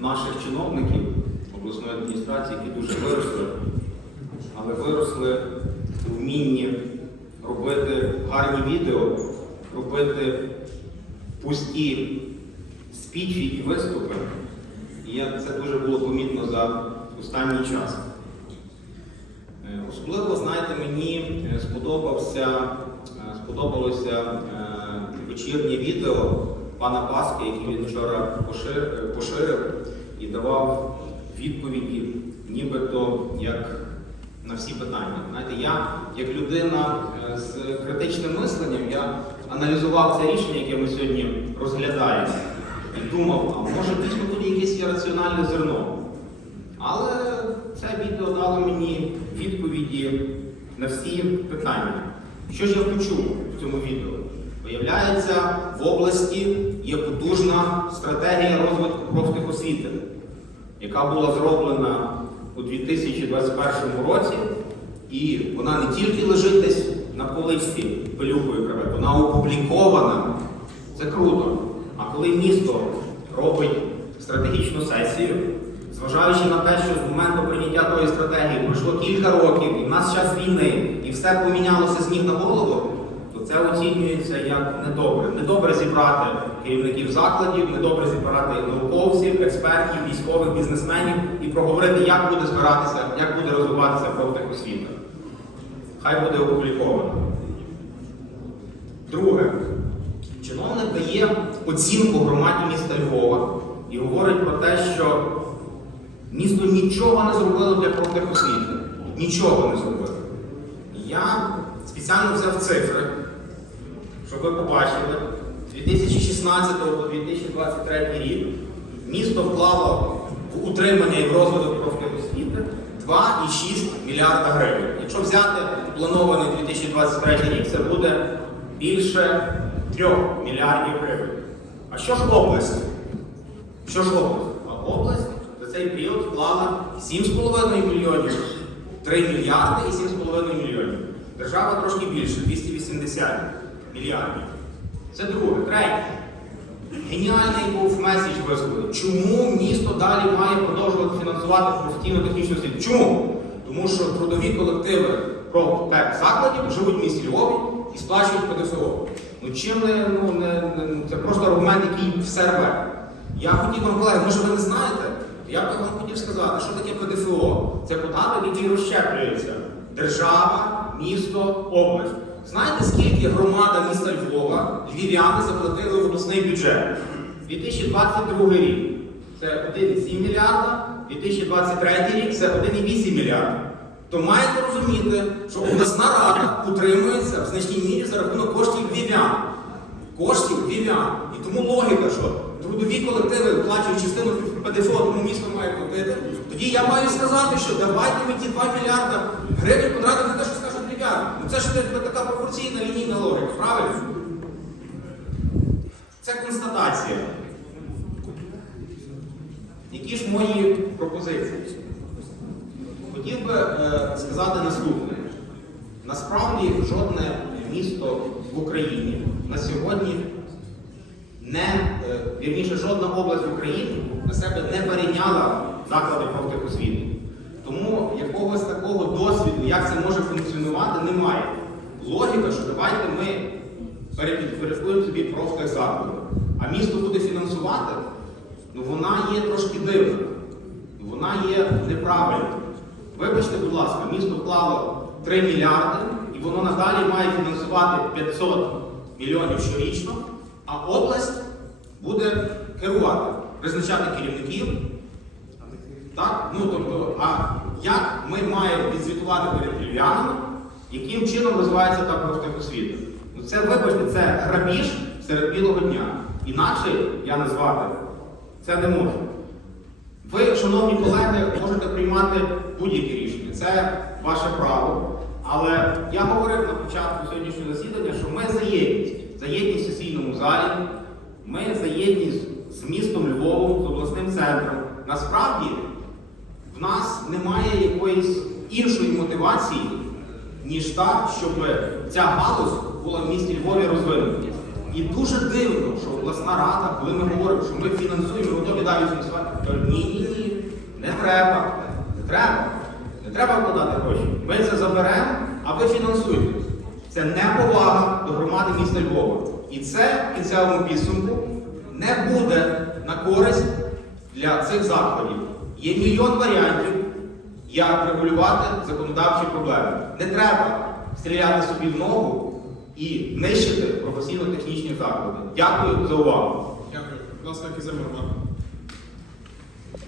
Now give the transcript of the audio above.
наших чиновників обласної адміністрації, які дуже виросли, але виросли у вмінні робити гарні відео, робити пусті спічі і виступи. І це дуже було помітно за останній час. Е, Особливо, знаєте, мені е, сподобався, е, сподобалося вечірнє відео пана Паски, яке він вчора поширив давав відповіді, нібито як на всі питання. Знаєте, я, як людина е, з критичним мисленням, я аналізував це рішення, яке ми сьогодні розглядаємо, і думав, а може дійсно тут якесь є раціональне зерно. Але це відео дало мені відповіді на всі питання. Що ж я почув в цьому відео? Виявляється, в області є потужна стратегія розвитку профтехосвіти, яка була зроблена у 2021 році, і вона не тільки лежить десь на поличці пилюкою криве, вона опублікована. Це круто. А коли місто робить стратегічну сесію, зважаючи на те, що з моменту прийняття тої стратегії пройшло кілька років, і в нас час війни, і все помінялося з ніг на голову, то це оцінюється як недобре. Недобре зібрати керівників закладів, недобре зібрати науковців, експертів, військових, бізнесменів і проговорити, як буде збиратися, як буде розвиватися профтехосвіта. Хай буде опубліковано. Друге, чиновник дає оцінку громаді міста Львова і говорить про те, що місто нічого не зробило для профтехосвіти. Нічого не зробило. Я спеціально взяв цифри, щоб ви побачили, з 2016 по 2023 рік місто вклало в утримання і в розвиток профтехосвіти 2,6 мільярда гривень. Якщо взяти планований 2023 рік, це буде більше 3 мільярдів гривень. А що ж область? Що ж область? А область за цей період вклала 7,5 мільйонів, 3 мільярди і 7,5 мільйонів. Держава трошки більше, 280 мільярдів. Це друге. Третє. Геніальний був меседж висловлений. Чому місто далі має продовжувати фінансувати професійно-технічну освіту? Чому? Тому що трудові колективи профтех закладів живуть в місті Львові і сплачують ПДФО. Ну чим не, ну, не, не це просто аргумент, який все рве. Я хотів вам, колеги, може ви не знаєте? Я б вам хотів сказати, що таке ПДФО? Це податок, який розщеплюється. Держава, місто, область. Знаєте, скільки громада міста Львова, львів'яни заплатили в обласний бюджет? 2022 рік це 1,7 мільярда, 2023 рік це 1,8 мільярда. То маєте розуміти, що обласна рада утримується в значній мірі за рахунок коштів львів'ян. Коштів львів'ян. І тому логіка, що трудові колективи плачуть частину ПДФО, тому місто має платити. Тоді я маю сказати, що давайте ми ті 2 мільярда гривень потратимо на те, що скажуть. Ну це ж така пропорційна лінійна логіка, правильно? Це констатація. Які ж мої пропозиції? Хотів би е, сказати наступне. Насправді жодне місто в Україні на сьогодні не, е, вірніше, жодна область в Україні на себе не перейняла заклади профтехосвіти. Тому якогось такого досвіду, як це може функціонувати, немає. Логіка, що давайте ми перепідпорядкуємо собі профтехзаклади, а місто буде фінансувати, ну вона є трошки дивна, вона є неправильна. Вибачте, будь ласка, місто вклало 3 мільярди і воно надалі має фінансувати 500 мільйонів щорічно, а область буде керувати, призначати керівників. Так? Ну, тобто, а як ми маємо відзвітувати перед львів'янами, яким чином розвивається та профтехосвіта? Ну, це, вибачте, це грабіж серед білого дня. Інакше я назвати це не можу. Ви, шановні колеги, можете приймати будь-які рішення. Це ваше право. Але я говорив на початку сьогоднішнього засідання, що ми за єдність, за єдність в сесійному залі, ми за єдність з містом Львовом, з обласним центром. Насправді в нас немає якоїсь іншої мотивації, ніж та, щоб ця галузь була в місті Львові розвинена. І дуже дивно, що обласна рада, коли ми говоримо, що ми фінансуємо, готові далі фінансувати, кажуть, ні, треба. Не треба. Не треба вкладати гроші. Ми це заберемо, а ви фінансуйте. Це неповага до громади міста Львова. І це в кінцевому підсумку не буде на користь для цих закладів. Є мільйон варіантів, як регулювати законодавчі проблеми. Не треба стріляти собі в ногу і нищити професійно-технічні заклади. Дякую за увагу. Дякую. Будь ласка, Кіземерман.